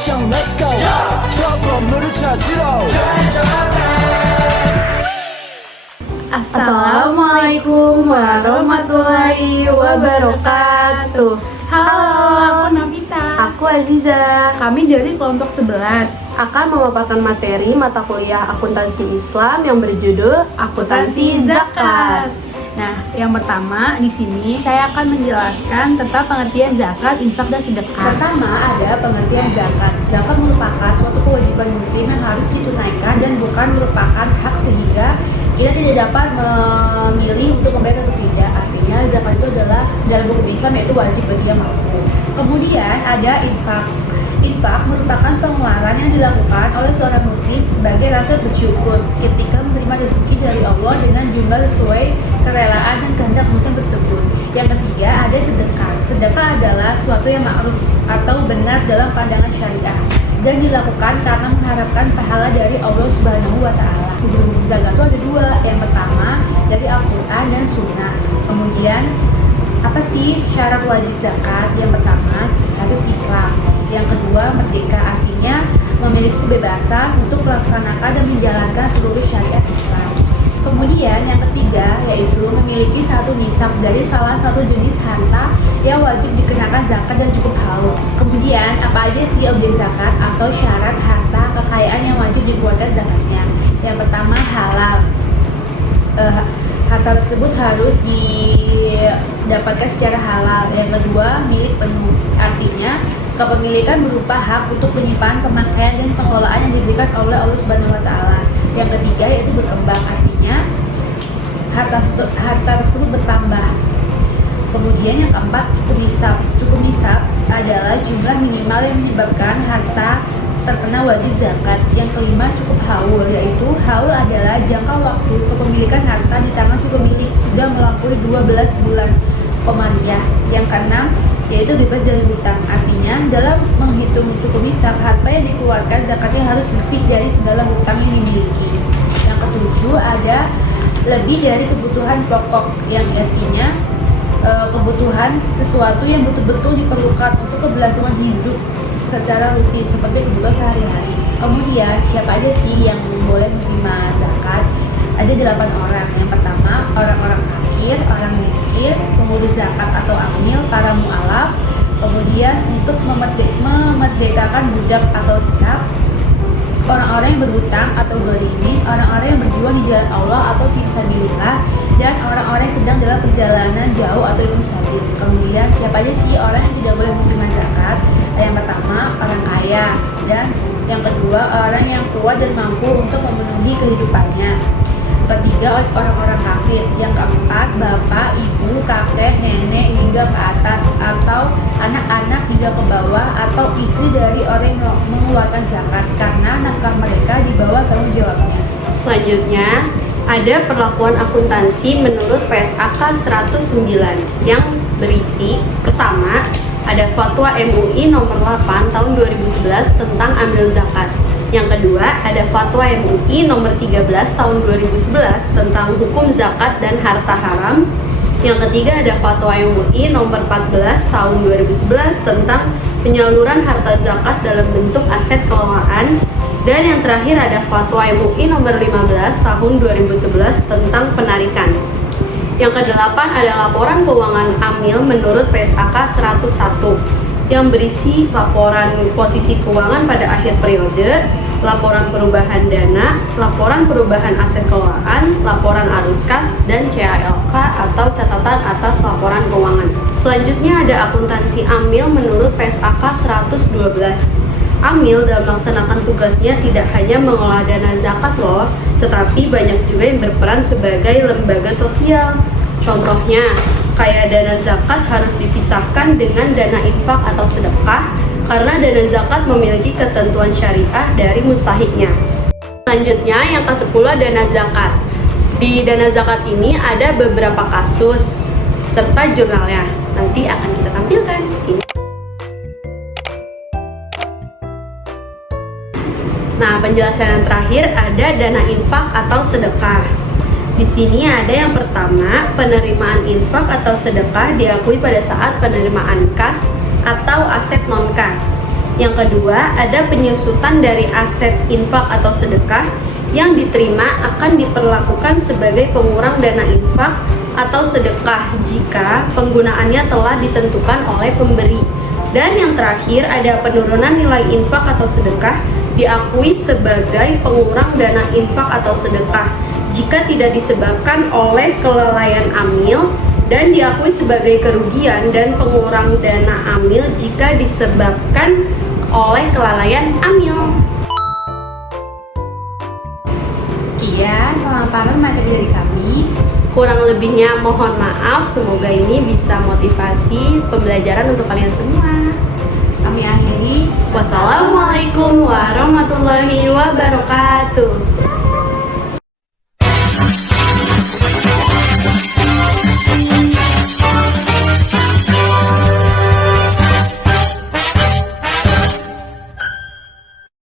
액션 let's go 저 건물을 찾으러 Assalamualaikum warahmatullahi wabarakatuh. Halo, aku Navita. Aku Aziza. Kami dari kelompok 11 Akan memaparkan materi mata kuliah akuntansi Islam yang berjudul Akuntansi Zakat. Nah, yang pertama di sini saya akan menjelaskan tentang pengertian zakat, infak, dan sedekah. Pertama ada pengertian zakat. Zakat merupakan suatu kewajiban muslim yang harus ditunaikan dan bukan merupakan hak sehingga kita tidak dapat memilih untuk membayar atau tidak. Artinya zakat itu adalah dalam hukum Islam yaitu wajib bagi yang mampu. Kemudian ada infak. Infak merupakan pengeluaran yang dilakukan oleh seorang muslim sebagai rasa bersyukur ketika menerima rezeki dari Allah dengan jumlah sesuai kerelaan dan kehendak muslim tersebut. Yang ketiga ada sedekah. Sedekah adalah suatu yang ma'ruf atau benar dalam pandangan syariah dan dilakukan karena mengharapkan pahala dari Allah Subhanahu wa Ta'ala. Sumber hukum zakat itu ada dua. Yang pertama dari Al-Quran dan Sunnah. Kemudian apa sih syarat wajib zakat? Yang pertama harus Islam. Yang kedua merdeka, artinya memiliki kebebasan untuk melaksanakan dan menjalankan seluruh syariat Islam. Kemudian yang ketiga yaitu memiliki satu nisab dari salah satu jenis harta yang wajib dikenakan zakat dan cukup haul. Kemudian apa aja sih objek zakat atau syarat harta kekayaan yang wajib dikeluarkan zakatnya? Yang pertama halal. Harta tersebut harus didapatkan secara halal. Yang kedua milik penuh, artinya kepemilikan berupa hak untuk penyimpanan, pemakaian, dan pengelolaan yang diberikan oleh Allah Subhanahu wa Ta'ala. Yang ketiga yaitu berkembang, artinya harta tersebut bertambah. Kemudian yang keempat cukup nisab. Cukup nisab adalah jumlah minimal yang menyebabkan harta terkena wajib zakat. Yang kelima cukup haul, yaitu haul adalah jangka waktu kepemilikan harta di tangan si pemilik sudah melampaui 12 bulan komariah. Yang keenam yaitu bebas dari hutang, artinya dalam menghitung cukup nisab harta yang dikeluarkan zakatnya harus bersih dari segala hutang yang dimiliki. Yang ketujuh ada lebih dari kebutuhan pokok, yang artinya kebutuhan sesuatu yang betul-betul diperlukan untuk keberlangsungan hidup secara rutin seperti kebutuhan sehari-hari. Kemudian siapa aja sih yang boleh menerima zakat? Ada 8 orang. Yang pertama orang-orang fakir, orang miskin, pengurus zakat atau amil, para mu'alaf. Kemudian untuk memerdekakan budak atau tikab, orang-orang yang berhutang atau gharimi, orang-orang yang berjuang di jalan Allah atau fisabilillah, dan orang-orang yang sedang dalam perjalanan jauh atau ibn sabil. Kemudian siapa aja sih orang yang tidak boleh menerima zakat? Yang pertama orang kaya, dan yang kedua orang yang kuat dan mampu untuk memenuhi kehidupannya. Ketiga orang-orang kafir. Yang keempat bapak, ibu, kakek, nenek hingga ke atas, atau anak-anak hingga ke bawah, atau istri dari orang yang mengeluarkan zakat karena nafkah mereka di bawah tanggung jawabnya. Selanjutnya ada perlakuan akuntansi menurut PSAK 109 yang berisi pertama ada Fatwa MUI nomor 8 tahun 2011 tentang amil zakat. Yang kedua, ada Fatwa MUI nomor 13 tahun 2011 tentang hukum zakat dan harta haram. Yang ketiga, ada Fatwa MUI nomor 14 tahun 2011 tentang penyaluran harta zakat dalam bentuk aset kelolaan. Dan yang terakhir ada Fatwa MUI nomor 15 tahun 2011 tentang penarikan. Yang kedelapan ada laporan keuangan amil menurut PSAK 101 yang berisi laporan posisi keuangan pada akhir periode, laporan perubahan dana, laporan perubahan aset kelolaan, laporan arus kas, dan CALK atau catatan atas laporan keuangan. Selanjutnya ada akuntansi amil menurut PSAK 112. Amil dalam melaksanakan tugasnya tidak hanya mengelola dana zakat loh, tetapi banyak juga yang berperan sebagai lembaga sosial. Contohnya, kayak dana zakat harus dipisahkan dengan dana infak atau sedekah karena dana zakat memiliki ketentuan syariah dari mustahiknya. Selanjutnya, yang ke-10 dana zakat. Di dana zakat ini ada beberapa kasus serta jurnalnya. Nanti akan kita tampilkan di sini. Nah, penjelasan yang terakhir ada dana infak atau sedekah. Di sini ada yang pertama, penerimaan infak atau sedekah diakui pada saat penerimaan kas atau aset non kas. Yang kedua, ada penyusutan dari aset infak atau sedekah yang diterima akan diperlakukan sebagai pengurang dana infak atau sedekah jika penggunaannya telah ditentukan oleh pemberi. Dan yang terakhir, ada penurunan nilai infak atau sedekah diakui sebagai pengurang dana infak atau sedekah jika tidak disebabkan oleh kelalaian amil, dan diakui sebagai kerugian dan pengurang dana amil jika disebabkan oleh kelalaian amil. Sekian pemaparan materi dari kami. Kurang lebihnya mohon maaf, semoga ini bisa motivasi pembelajaran untuk kalian semua. Kami akhiri. Wassalamualaikum warahmatullahi wabarakatuh.